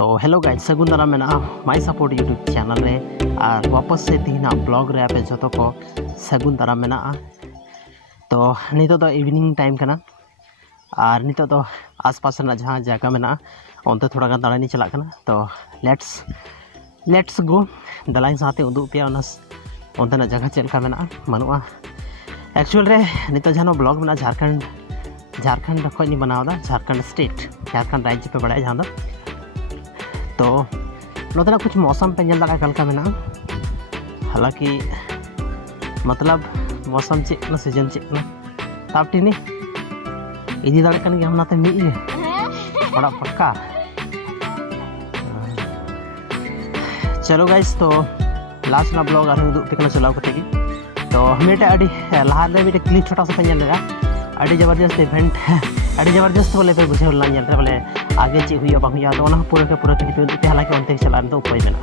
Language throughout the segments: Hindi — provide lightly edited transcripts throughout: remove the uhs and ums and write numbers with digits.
सो हेलो गाइस सगुन दारा मेना माई सपोर्ट यूट्यूब चैनल रे और वापस से तीना ब्लॉग रे पे जो को सगुन दारा मेना। तो नितो तो इवनिंग टाइम करना और नितो तो आसपास ना जहाँ जगह मेना उनते थोड़ा गान दालानी चला करना। तो लेट्स गो दलाइन साथे उदू पे उनते जगह चलका मेना मनुआ एक्चुअल रे नितो जहाँ ब्लॉग मेना झारखंड खज बनावा झारखंड स्टेट झारखंड राज्य पे बड़ा जहाँ तो नोतना कुछ मौसम पे नल दाड़ा मेना। हालांकि मतलब मौसम चेक सीजन चेक ताप टीनी इदी दाड़े कन गया हमनाते मिल बड़ा पक्का। चलो गाइस तो लास्ट ना ब्लॉग आर उदू पे चलाव करते की तो हमें अड़ी लहा दे क्लिप छोटा सा पे नल लगा अड़ी जबरदस्त इवेंट अड़ी जबरदस्त बोले पे बुझे नल बोले आगे चे हुआ तो पूरा के पूरा क्लिप हालांकि उनते चला तो उपाय मेना।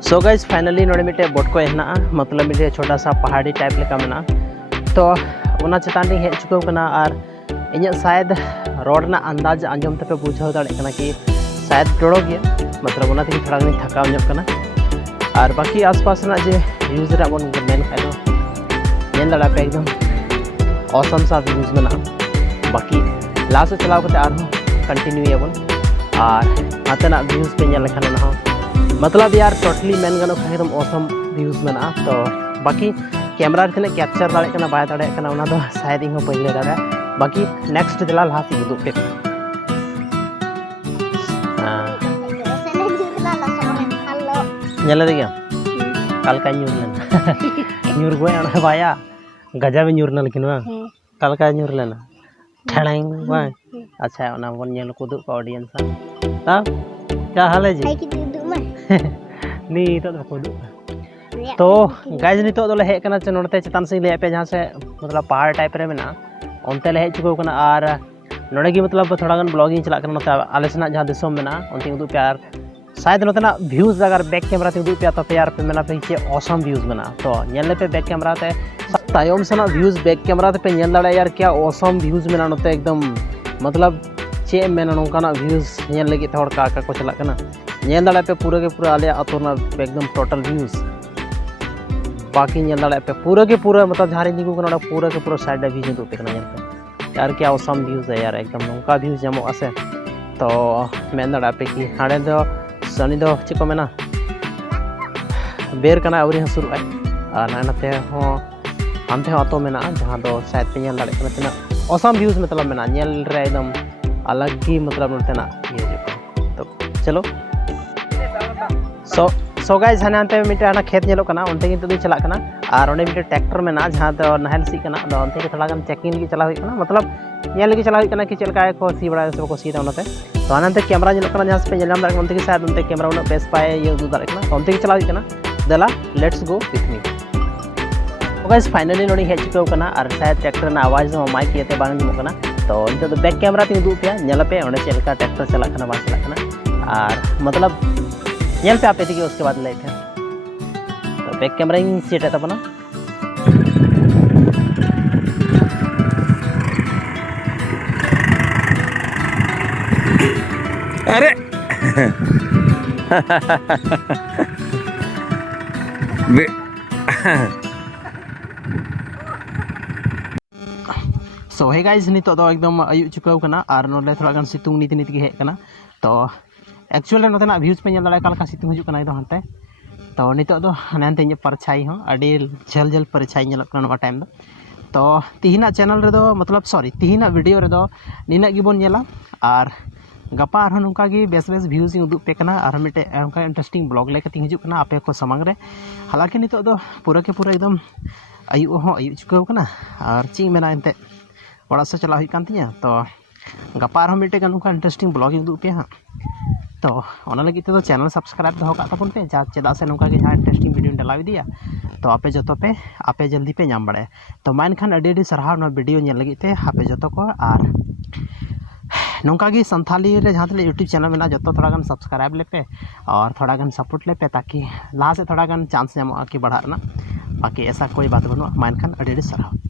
सो गाइस फाइनली नोड़े मिटे बोटको हेना मतलब मिटे छोटा सा पहाड़ी टाइप लेका मेना। तो उना चेतान रे हेज चुको कना और इन शायद रोड ना अंदाज आंजम ते पे बुझाव दाड़े कना कि शायद डोड़ो गया मतलब उना ते थोड़ा गनी थकाव ᱧᱚᱜ कना और बाकी आसपास ना जे व्यूज रा बन मेन खाय दो नेल दाड़ा पे एकदम ऑसम सा व्यूज मेना। बाकी लास्ट चलाव करते आर कंटिन्यू याबन और हाथना व्यूज पे नल लेखान ना मतलब यार टोटली मेन गानो एकदम ऑसम व्यूज मेना। तो बाकी कैमरा रे कैप्चर दाड़े कना बाय दाड़े कना उना दो शायद इन पहले दाड़ा बाकी नेक्स्ट दिला लाहा से उदू पे नल गया कल का न्यूर गए बाया गजा में न्यूर लेकिन कल का न्यूर लेना ठड़ांग बाय। अच्छा ओना बन नेल को दुक ऑडियंस ता क्या हाल है जी नी तो को दुक तो गाइस नी तो हे कना चे नोडते चेतान से ले पे जहां से मतलब पहाड़ टाइप रे मेना उनते ले हे चुको कना और नोडे की मतलब थोड़ा गन ब्लॉगिंग चला करना नोते आले सेना जहां दिसम मेना उनते उदु प्यार शायद नोतना व्यूज अगर बैक कैमरा ते उदु पे तो यार पे मेना पे चे ऑसम व्यूज मेना। तो नेल पे बैक कैमरा ते तायम सेना व्यूज बैक कैमरा पे नेल दाड़ा यार क्या ऑसम व्यूज मेना नोते एकदम मतलब चे मेना नोंकाना व्यूज नेल लगी थोड़ का को चला कना नेल दाड़ा पे पूरा के पूरा आले अतोना एकदम टोटल व्यूज बाकी नेल दाड़ा पे पूरा के पूरा मतलब झारे निगु कना पूरा के पूरा साइड व्यूज दो पे कना नेल पे यार क्या ऑसम व्यूज है यार एकदम नोंका व्यूज जमो आसे। तो मेन दाड़ा पे की हाड़े दो सनी दो चे को मेना बेर कना आवरी हसुर आय और नाते हो अंते अतो मेना जहां दो शायद पे नेल दाड़े कना तना ऑसम व्यूज मतलब मेना नेल रे एकदम अलग ही मतलब नोतना ये तो चलो सो गाइस हने अंते मिटे आना खेत नेलो कना उनते किंतु चला कना और ओने मिटे ट्रैक्टर मेना जहां दो नहल सी कना दो उनते के थोड़ा गन चेकिंग लगी चला हुई कना मतलब नेल लगी चला हुई कना कि चलका को सी बड़ा से को सी दा उनते तो अनंते कैमरा नेलो कना जहां पे नेलम दाड़ उनते के शायद उनते कैमरा उन बेस पाए ये दु दाड़ कना उनते के चला हुई कना दला लेट्स गो विथ मी। तो गाइस फाइनली नोडी हेज चुको कना और शायद ट्रैक्टर ना आवाज में माइक येते बांग जमो कना तो इनते तो बैक कैमरा ते उदु पे नेल पे ओने चलका ट्रैक्टर चला कना बा चला कना और मतलब नेल पे आप देखिए उसके बाद लाइट है तो बैक कैमरा इन सेट है तब ना अरे सो हे गाइस नितो तो एकदम आयु चुकाव कना और नोले थोड़ा गन सितुंग नीति नीति हे कना। तो एक्चुअल रे नोतना व्यूज पे नल दाड़ा सितुंग हिजु कना हंते तो नितो दो हनते इन परछाई हो अडी झल झल परछाई नल कना टाइम तो तिहिना चैनल रे दो मतलब सॉरी तिहिना वीडियो रे दो निना गिबोन नेला और गपा और नौका बेस बेस व्यूज उदू पे कना और मिटे उनका इंटरेस्टिंग ब्लॉग लेके हिजू कना आपे को समांग रे। हालांकि नितो दो पूरा के पूरा एकदम आयु हो आयु चुकाव कना और ची मेना एंते बड़ा से चला हुई कान तिया तो गपा और मिटे गन उनका इंटरेस्टिंग ब्लॉगिंग उदू पे हां तो ओना लगी तो चैनल सब्सक्राइब दो का तबन पे जा चेदा से नौका के जहां इंटरेस्टिंग वीडियो डलाव दिया तो आपे जतो पे आपे जल्दी पे नाम बड़े तो मान खान अडी सरहाव ना वीडियो नेल लगी ते आपे जतो को और नौका की संथाली रे जहाँ तक यूट्यूब चैनल में जो थोड़ा गन सब्सक्राइब ले पे और थोड़ा गन सपोर्ट ले पे ताकि लाहा से थोड़ा गन चांस नामो कि बढ़ा बाकी ऐसा कोई बात बनू मान खान अडी सरहाव।